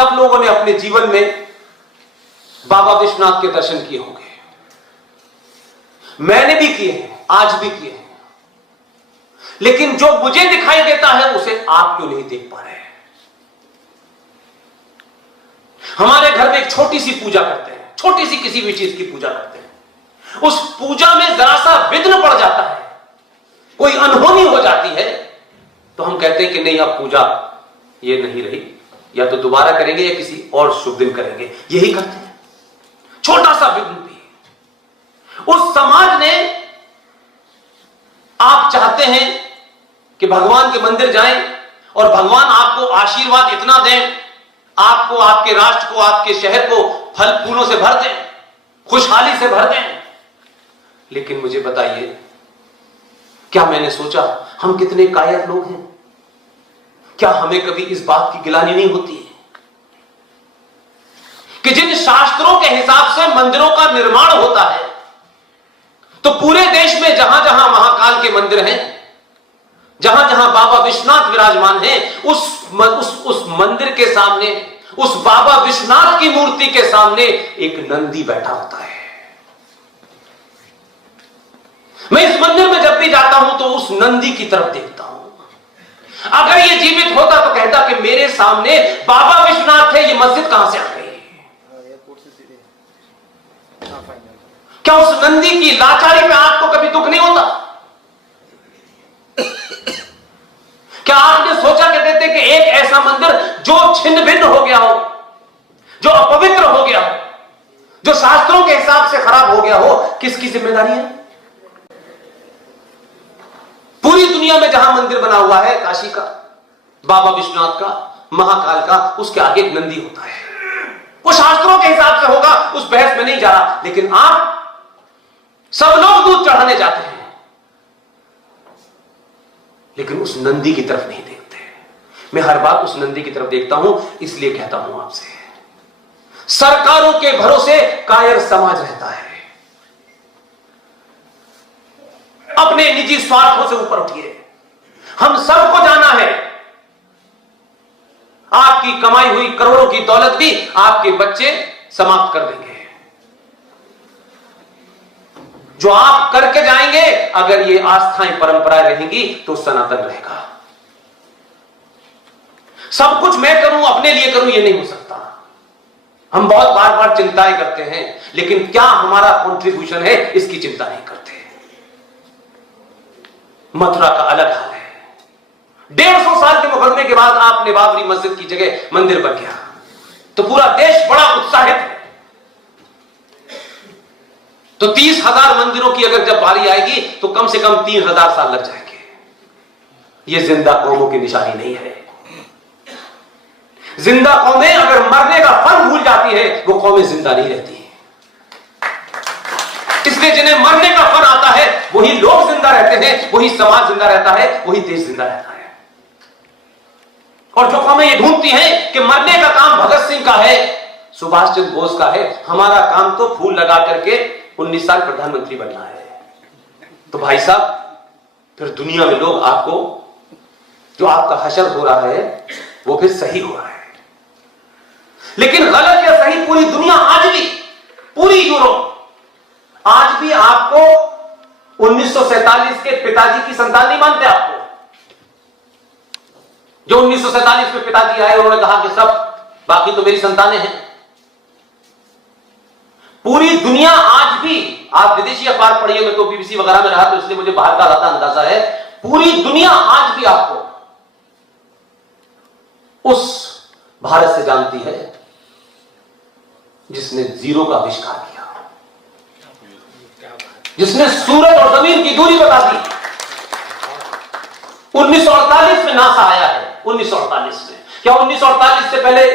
सब लोगों ने अपने जीवन में बाबा विश्वनाथ के दर्शन किए होंगे, मैंने भी किए हैं, आज भी किए हैं, लेकिन जो मुझे दिखाई देता है उसे आप क्यों नहीं देख पा रहे हैं? हमारे घर में एक छोटी सी पूजा करते हैं, छोटी सी किसी भी चीज की पूजा करते हैं, उस पूजा में जरा सा विघ्न पड़ जाता है, कोई अनहोनी हो जाती है, तो हम कहते हैं कि नहीं अब पूजा ये नहीं रही, या तो दोबारा करेंगे या किसी और शुभ दिन करेंगे। यही करते हैं, छोटा सा विघ्न भी। उस समाज ने, आप चाहते हैं कि भगवान के मंदिर जाएं और भगवान आपको आशीर्वाद इतना दें, आपको, आपके राष्ट्र को, आपके शहर को फल फूलों से भर दें, खुशहाली से भर दें, लेकिन मुझे बताइए, क्या मैंने सोचा हम कितने कायर लोग हैं? क्या हमें कभी इस बात की गिलानी नहीं होती है कि जिन शास्त्रों के हिसाब से मंदिरों का निर्माण होता है, तो पूरे देश में जहां जहां महाकाल के मंदिर हैं, जहां जहां बाबा विश्वनाथ विराजमान हैं, उस मंदिर के सामने, उस बाबा विश्वनाथ की मूर्ति के सामने एक नंदी बैठा होता है। मैं इस मंदिर में जब भी जाता हूं तो उस नंदी की तरफ देखता हूं। अगर ये जीवित होता तो कहता कि मेरे सामने बाबा विश्वनाथ है, ये मस्जिद कहां से आ गई? क्या उस नंदी की लाचारी में आपको कभी दुख नहीं होता? क्या आपने सोचा कहते थे कि एक ऐसा मंदिर जो छिन्न भिन्न हो गया हो, जो अपवित्र हो गया हो, जो शास्त्रों के हिसाब से खराब हो गया हो, किसकी जिम्मेदारी है? पूरी दुनिया में जहां मंदिर बना हुआ है, काशी का, बाबा विश्वनाथ का, महाकाल का, उसके आगे एक नंदी होता है। वो शास्त्रों के हिसाब से होगा, उस बहस में नहीं जा रहा, लेकिन आप सब लोग दूध चढ़ाने जाते हैं, लेकिन उस नंदी की तरफ नहीं देखते। मैं हर बार उस नंदी की तरफ देखता हूं, इसलिए कहता हूं आपसे, सरकारों के भरोसे कायर समाज रहता है। अपने निजी स्वार्थों से ऊपर उठिए। हम सबको जाना है, आपकी कमाई हुई करोड़ों की दौलत भी आपके बच्चे समाप्त कर देंगे। जो आप करके जाएंगे, अगर ये आस्थाएं परंपराएं रहेंगी तो सनातन रहेगा। सब कुछ मैं करूं, अपने लिए करूं, ये नहीं हो सकता। हम बहुत बार बार चिंताएं करते हैं, लेकिन क्या हमारा कंट्रीब्यूशन है, इसकी चिंता नहीं करते। मथुरा का अलग हाल है। 150 साल के मुकदमे के बाद आपने बाबरी मस्जिद की जगह मंदिर बन गया, तो पूरा देश बड़ा उत्साहित है। तो 30,000 मंदिरों की अगर जब बारी आएगी तो कम से कम 3,000 साल लग जाएंगे। यह जिंदा कौमों की निशानी नहीं है। जिंदा कौमें अगर मरने का फन भूल जाती है, वो कौमें जिंदा नहीं रहती। इसलिए जिन्हें मरने का फन आता है, वही लोग जिंदा रहते हैं, वही समाज जिंदा रहता है, वही देश जिंदा रहता है। और जो कौमें ये ढूंढती हैं कि मरने का काम भगत सिंह का है, सुभाष चंद्र बोस का है, हमारा काम तो फूल लगा करके 19 साल प्रधानमंत्री बनना है, तो भाई साहब फिर दुनिया में लोग आपको, जो आपका हशर हो रहा है वो फिर सही हो रहा है। लेकिन गलत या सही, पूरी दुनिया आज भी, पूरी यूरोप आज भी आपको 1947 के पिताजी की संतान नहीं मानते। आपको जो 1947 में पिताजी आए, उन्होंने कहा कि सब बाकी तो मेरी संतानें हैं। पूरी दुनिया आज भी, आप विदेशी अखबार पढ़िए, मैं तो बीबीसी वगैरह में रहा तो इसलिए मुझे बाहर का ज्यादा अंदाजा है, पूरी दुनिया आज भी आपको उस भारत से जानती है जिसने जीरो का आविष्कार किया, जिसने सूरज और जमीन की दूरी बता दी। 1948 में नासा आया है। 1948 में, क्या 1948 से पहले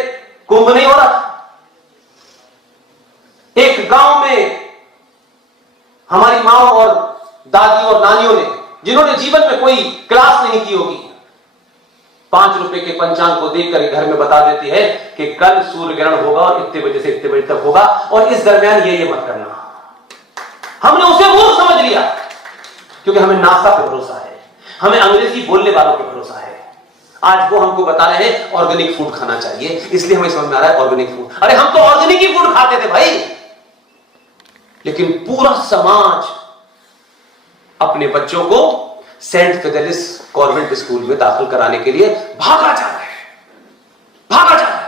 कुंभ नहीं हो रहा था? एक गांव में हमारी माओ और दादी और नानियों ने, जिन्होंने जीवन में कोई क्लास नहीं की होगी, 5 रुपए के पंचांग को देखकर घर में बता देती है कि कल सूर्य ग्रहण होगा और इतने बजे से इतने बजे तक होगा, और इस दरमियान ये मत करना। हमने उसे मूर्ख समझ लिया, क्योंकि हमें नासा पे भरोसा है, हमें अंग्रेजी बोलने वालों पे भरोसा है। आज वो हमको बता रहे हैं ऑर्गेनिक फूड खाना चाहिए, इसलिए हमें समझ में आ रहा है ऑर्गेनिक फूड। अरे हम तो ऑर्गेनिक ही फूड खाते थे भाई, लेकिन पूरा समाज अपने बच्चों को सेंट फिडेलिस कॉन्वेंट स्कूल में दाखिल कराने के लिए भागा जा रहा है, भागा जा रहा है।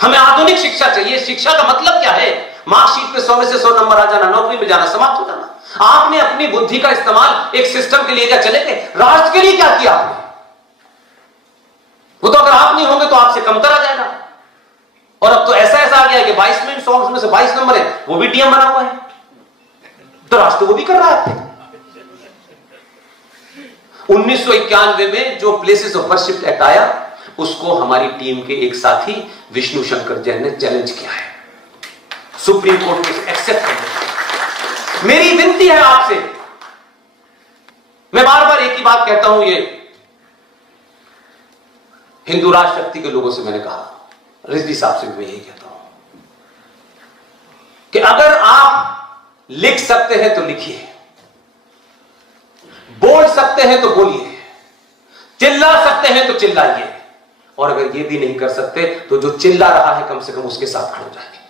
हमें आधुनिक शिक्षा चाहिए। शिक्षा का मतलब क्या है? मार्कशीट पे 100 में से 100 नंबर आ जाना, नौकरी में जाना, समाप्त हो जाना। आपने अपनी बुद्धि का इस्तेमाल एक सिस्टम के लिए क्या चले गए? राष्ट्र के लिए क्या किया आपने? वो तो अगर आप नहीं होंगे तो आपसे कमतर आ जाएगा। और अब तो ऐसा ऐसा आ गया है कि 22 में 100 में से 22 नंबर है, वो भी डीएम बना हुआ है, तो राष्ट्र वो भी कर रहा है। 1991 में जो प्लेसेस ऑफ वर्शिप एक्ट आया, उसको हमारी टीम के एक साथी विष्णु शंकर जैन ने चैलेंज किया है, सुप्रीम कोर्ट ने एक्सेप्ट कर लिया। मेरी विनती है आपसे, मैं बार बार एक ही बात कहता हूं, ये हिंदू राष्ट्र शक्ति के लोगों से मैंने कहा, रिजवी साहब से भी मैं यही कहता हूं कि अगर आप लिख सकते हैं तो लिखिए, बोल सकते हैं तो बोलिए, चिल्ला सकते हैं तो चिल्लाइए, और अगर ये भी नहीं कर सकते तो जो चिल्ला रहा है कम से कम उसके साथ खड़े हो जाइए।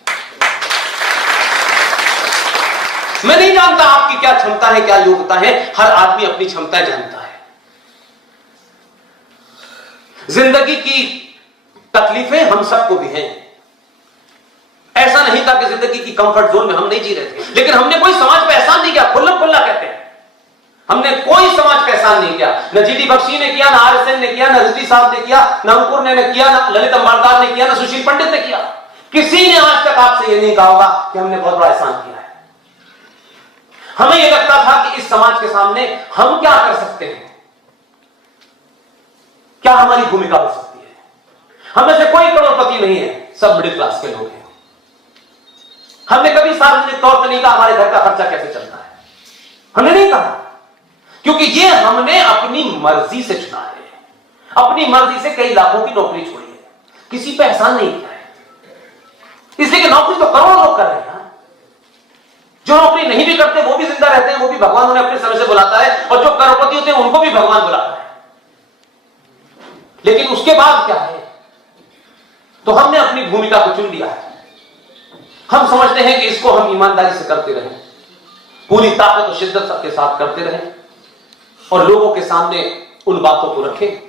मैं नहीं जानता आपकी क्या क्षमता है, क्या योग्यता है, हर आदमी अपनी क्षमताएं जानता है। जिंदगी की तकलीफें हम सबको भी हैं। ऐसा नहीं था कि जिंदगी की कंफर्ट जोन में हम नहीं जी रहे थे, लेकिन हमने कोई समाज पे एहसान नहीं किया। खुल्ला खुल्ला कहते हैं, हमने कोई समाज पे एहसान नहीं किया। न जीडी बख्शी ने किया, न आरएसएन ने किया, न रिजवी साहब ने किया, न अंकुर ने किया, न ललित अंबारदार ने किया, न सुशील पंडित ने किया। किसी ने आज तक आपसे यह नहीं कहा होगा कि हमने बहुत बड़ा एहसान किया है। हमें यह लगता था कि इस समाज के सामने हम क्या कर सकते हैं, क्या हमारी भूमिका हो सकती है। हमें से कोई करोड़पति नहीं है, सब मिडिल क्लास के लोग हैं। हमने कभी सार्वजनिक तौर पर नहीं कहा हमारे घर का खर्चा कैसे चलता है, हमने नहीं कहा, क्योंकि ये हमने अपनी मर्जी से चुना है। अपनी मर्जी से कई लाखों की नौकरी छोड़ी है, किसी पे एहसान नहीं किया है। इसलिए कि नौकरी तो करोड़ों लोग कर रहे हैं। जो नौकरी नहीं भी करते वो भी जिंदा रहते हैं, वो भी भगवान उन्हें अपने समय से बुलाता है, और जो करोड़पति होते हैं उनको भी भगवान बुलाता है। लेकिन उसके बाद क्या है? तो हमने अपनी भूमिका को चुन लिया है। हम समझते हैं कि इसको हम ईमानदारी से करते रहें, पूरी ताकत और शिद्दत के साथ करते रहें, और लोगों के सामने उन बातों को रखें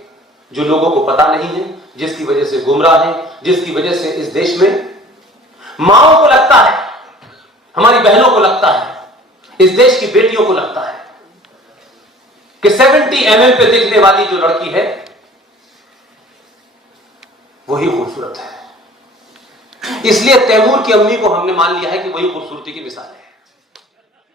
जो लोगों को पता नहीं है, जिसकी वजह से गुमराह है, जिसकी वजह से इस देश में माओं को लगता है, हमारी बहनों को लगता है, इस देश की बेटियों को लगता है कि 70 mm पे दिखने वाली जो लड़की है वही खूबसूरत है। इसलिए तैमूर की अम्मी को हमने मान लिया है कि वही खूबसूरती की मिसाल है।